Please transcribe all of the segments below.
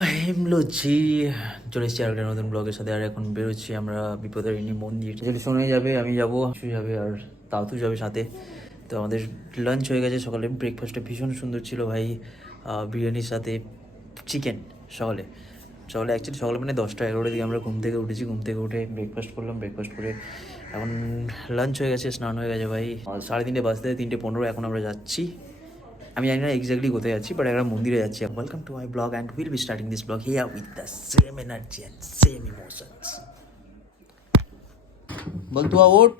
হেমলজি চলে এসেছি আর একটা নতুন ব্লগের সাথে। আর এখন বেরোচ্ছি আমরা বিপদারিণী মন্দির। যদি শোনাই যাবে, আমি যাবো, শু যাবে, আর তাওতু যাবে সাথে। তো আমাদের লাঞ্চ হয়ে গেছে। সকালে ব্রেকফাস্টটা ভীষণ সুন্দর ছিল ভাই, বিরিয়ানির সাথে চিকেন। সকালে অ্যাকচুয়ালি সকালে মানে 10টা-11টার দিকে আমরা ঘুম থেকে উঠেছি। ঘুম থেকে উঠে ব্রেকফাস্ট করলাম। ব্রেকফাস্ট করে এখন লাঞ্চ হয়ে গেছে, স্নান হয়ে গেছে ভাই। 3:30 বাজতে 3:15 এখন আমরা যাচ্ছি। আমি জানি না এক্স্যাক্টলি কোথায় যাচ্ছি, বাট একটা মন্দিরে যাচ্ছি। Welcome to my blog and will be starting this blog here with the same energy and same emotions. বল তুয়া ওঠ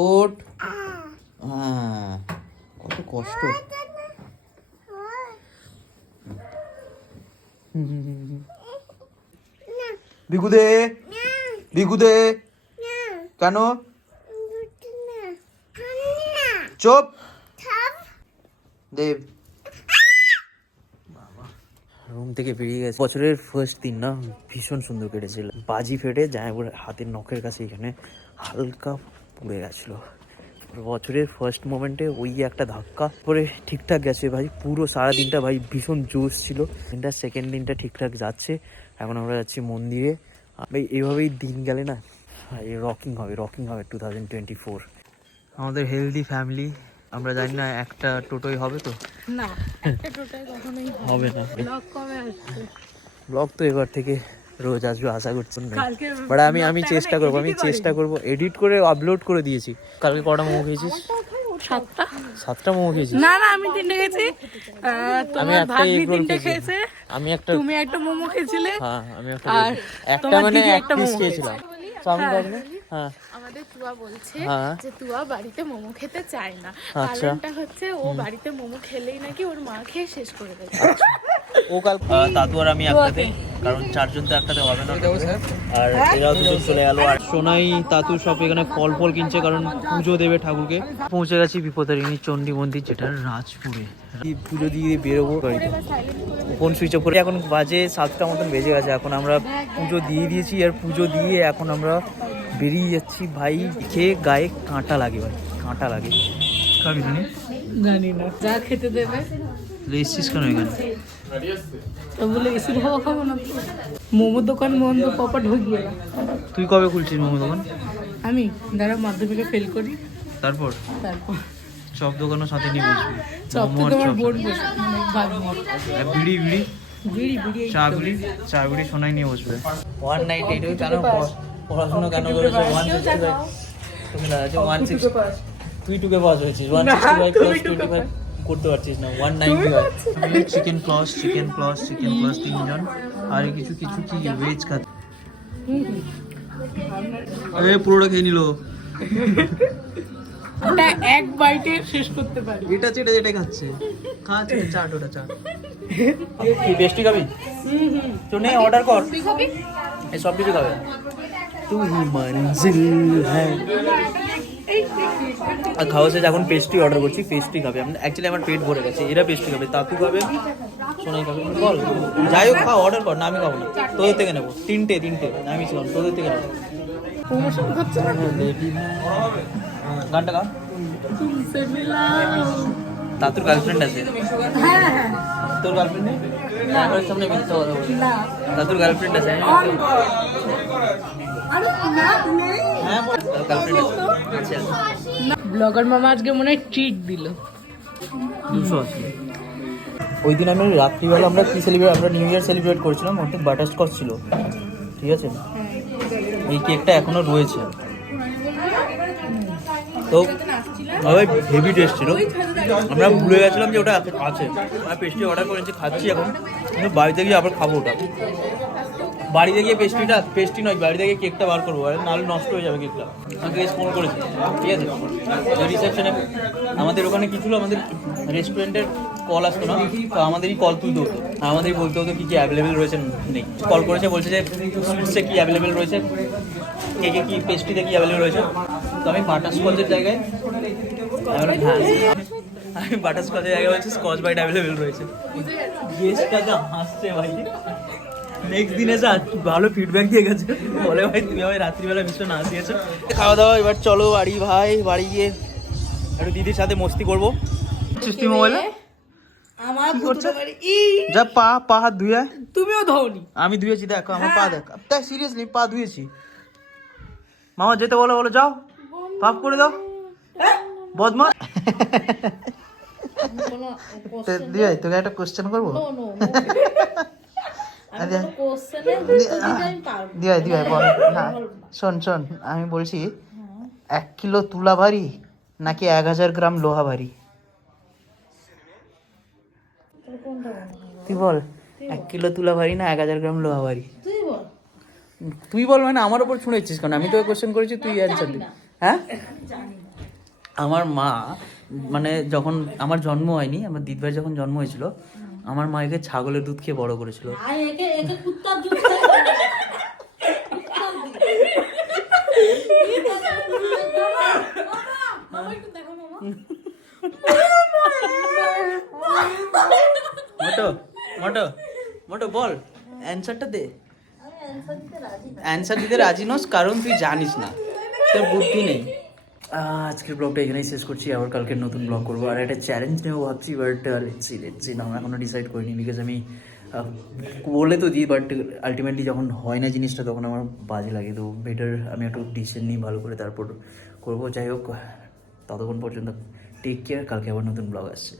ওঠ। হ্যাঁ, কত কষ্ট। বিগুদে বিগুদে কেন? চুপ দেব। রুম থেকে বেরিয়ে গেছে। বছরের ফার্স্ট দিন না, ভীষণ সুন্দর কেটেছিল। বাজি ফেটে জামাইবাবুর হাতের নখের কাছে এখানে হালকা পুড়ে গেছিল। বছরের ফার্স্ট মোমেন্টে ওই একটা ধাক্কা পরে ঠিকঠাক গেছে ভাই। পুরো সারাদিনটা ভাই ভীষণ জোশ ছিল। দিনটা সেকেন্ড দিনটা ঠিকঠাক যাচ্ছে। এখন আমরা যাচ্ছি মন্দিরে ভাই। এইভাবেই দিন গেলে না রকিং হবে 2024। আমাদের হেলদি ফ্যামিলি। আমরা জানি না একটা টোটোই হবে তো না, একটা টোটাল কখনোই হবে না। ব্লগ কবে আসছে? ব্লগ তো এবার থেকে রোজ আসবে আশা করছি। বাট আমি চেষ্টা করবো এডিট করে আপলোড করে দিয়েছি। কালকে কটা মোমো খেয়েছিস? 7টা মোমো খেয়েছি। না না, আমি 3টে খেয়েছি। তোমার ভাগ্নি 3টে খেয়েছে। আমি একটা, তুমি একটা মোমো খেয়েছিলে। হ্যাঁ আমি আর একটা মানে একটা পিস মোমো খেয়েছিলাম। হ্যাঁ আমাদের তুয়া বলছে হ্যাঁ। যে তুয়া বাড়িতে মোমো খেতে চায় না। আচ্ছা। কারণটা হচ্ছে ও বাড়িতে মোমো খেলেই নাকি ওর মা খেয়ে শেষ করে দেবে। ও কাল দাদু আর আমি একসাথে, কারণ 4 জন তো একসাথে হবে না। আর এরাও দুজন চলে গেল। আর সোনাই তাতু সব এখানে ফল কিনছে, কারণ পুজো দেবে ঠাকুরকে। পৌঁছে গেছি বিপদারিণী চণ্ডী মন্দির, যেটা রাজপুরে। পুজো দিয়ে বেরোবো বাড়িতে। ফোন সুইচ অফ করে এখন বাজে 7টা মতন বেজে গেছে। এখন আমরা পুজো দিয়ে দিয়েছি। আর পুজো দিয়ে এখন আমরা বেরিয়ে যাচ্ছি ভাই। খেয়ে গায়ে কাঁটা লাগে ভাই, কাঁটা লাগে। খাবি শুনি? জানি না, যা খেতে দেবে। এসছিস কেন এখানে? বলে এসির হাওয়া খাবো না। মোমোর দোকান বন্ধ, পপা ঢুকিয়ে। তুই কবে খুলছিস মোমো দোকান? আমি দ্বারা মাধ্যমিকে ফেল করি, তারপর চপ দোকানও সাথে নিয়ে বসবি। চপ থেকে আমার বোর্ড বসে বিড়ি বিড়ি বিড়ি বিড়ি চা বিড়ি সোনাই নিয়ে বসবে। 198 কেন পড়াশোনা কেন করেছে? 165 তুমি না আছে 160। তুই টুকে পাস হয়েছিস। 165 প্লাস 25 করতে পারছিস না। 190 চিকেন ক্লস 3জন। আর কিছু কি ভেজ খাতে। পুরোটা খেয়ে নিল। ওটা এক বাইটে শেষ করতে পারি। এটা যেটা খাচ্ছে চাট ওটা চাট। কি পেস্ট্রি খাবি? তো নে অর্ডার কর। তুই খাবি? এই সব কিছু খাবে। তুই হি মঞ্জিল হ্যাঁ। আর খাওয়া শেষে এখন পেস্ট্রি অর্ডার করছি। পেস্ট্রি খাবে। অ্যাকচুয়ালি আমার পেট ভরে গেছে। এরা পেস্ট্রি খাবে, তাতু খাবে, সোনাই খাবে। বল যাই হোক খাও, অর্ডার কর না, আমি খাবো না। তোদের থেকে নেবো। তিনটে আমি ছিলাম, তোদের থেকে নেবো। প্রমোশন হচ্ছে না। গানটা গা। তাতুর গার্লফ্রেন্ড আছে? হ্যাঁ। তোর গার্লফ্রেন্ড নেই? আমার সামনে মিথ্যা কথা বলছি। তাতুর গার্লফ্রেন্ড আছে? হ্যাঁ গার্লফ্রেন্ড আছে। ব্লগার মামা আজকে মনে হয় ট্রিট দিল। 280। ওই দিন আমি রাত্রিবেলা আমরা নিউ ইয়ার সেলিব্রেট করছিলাম। ওতে বাটারস্কচ ছিল, ঠিক আছে? এই কেকটা এখনো রয়েছে। তো হেভি টেস্ট ছিল। আমরা ভুলে গেছিলাম যে ওটা আছে। আমি পেস্ট্রি অর্ডার করেছি, খাচ্ছি এখন। কিন্তু বাড়িতে গিয়ে আবার খাবো ওটা। বাড়িতে গিয়ে পেস্ট্রি নয়, বাড়িতে গিয়ে কেকটা বার করবো, নাহলে নষ্ট হয়ে যাবে কেকটা। আমাকে ফোন করেছি, ঠিক আছে? রিসেপশনে আমাদের ওখানে কি ছিল, আমাদের রেস্টুরেন্টের কল আসতো না, তো আমাদেরই কল তুলতে হতো। আমাদেরই বলতে হতো কী অ্যাভেলেবেল রয়েছে নেই। কল করেছে, বলছে যে সুইটসে কী অ্যাভেলেবেল রয়েছে, কেকে কী, পেস্ট্রিতে কী অ্যাভেলেবেল রয়েছে। তো আমি বাটারস্কচের জায়গায় বলছি স্কচ বাইট অ্যাভেলেবেল রয়েছে। গেস্টটা যা হাসছে ভাই। নেক্সট দিনে যা ভালো ফিডব্যাক দিয়ে গেছে, বলে ভাই তুমি আমায় রাত্রিবেলা ভীষণ হাসিয়েছো। খাওয়া দাওয়া এবার চলো বাড়ি ভাই। বাড়ি গিয়ে একটু দিদির সাথে মস্তি করবো। তুই মোবাইলে আমার কি করছে? ফুটুটা বাড়ি যা পা হাত ধুয়ে আয়। তুমিও ধোনি আমি ধুয়েছি, দেখো আমার পা দেখ, তাই সিরিয়াসলি পা ধুয়েছি। মামা যেতে বলো, বলো যাও, পাপ করে দাও বদমাস। দিয়ে তোকে একটা কোশ্চেন করবো, দিয়ে বল না। শোন আমি বলছি 1 কিলো তুলা ভারী নাকি 1000 গ্রাম লোহা ভারী? তুই বল, 1 কিলো তুলা ভারী না 1000 গ্রাম লোহা ভারী? তুই বল মানে আমার উপর ছুঁড়েছিস কেন? আমি তোকে কোশ্চেন করেছি, তুই অ্যান্সার দে। হ্যাঁ, আমার মা মানে যখন আমার জন্ম হয়নি, আমার দিদিভাই যখন জন্ম হয়েছিল, আমার মা একে ছাগলের দুধ খেয়ে বড় করেছিল। মোটো মোটো মোটো বল, অ্যান্সারটা দে। অ্যান্সার দিতে রাজি নস কারণ তুই জানিস না, তোর বুদ্ধি নেই। আজকের ব্লগটা এখানেই শেষ করছি, আবার কালকে নতুন ব্লগ করবো। আর একটা চ্যালেঞ্জ নেবো ভাবছি, বাট লেটসি না, এখনো ডিসাইড করিনি। বিকজ আমি বলে তো দিই, বাট আলটিমেটলি যখন হয় না জিনিসটা তখন আমার বাজে লাগে। তো বেটার আমি একটু ডিসিশন নিই ভালো করে, তারপর করবো। যাই হোক, ততক্ষণ পর্যন্ত টেক কেয়ার, কালকে আবার নতুন ব্লগ আসছে।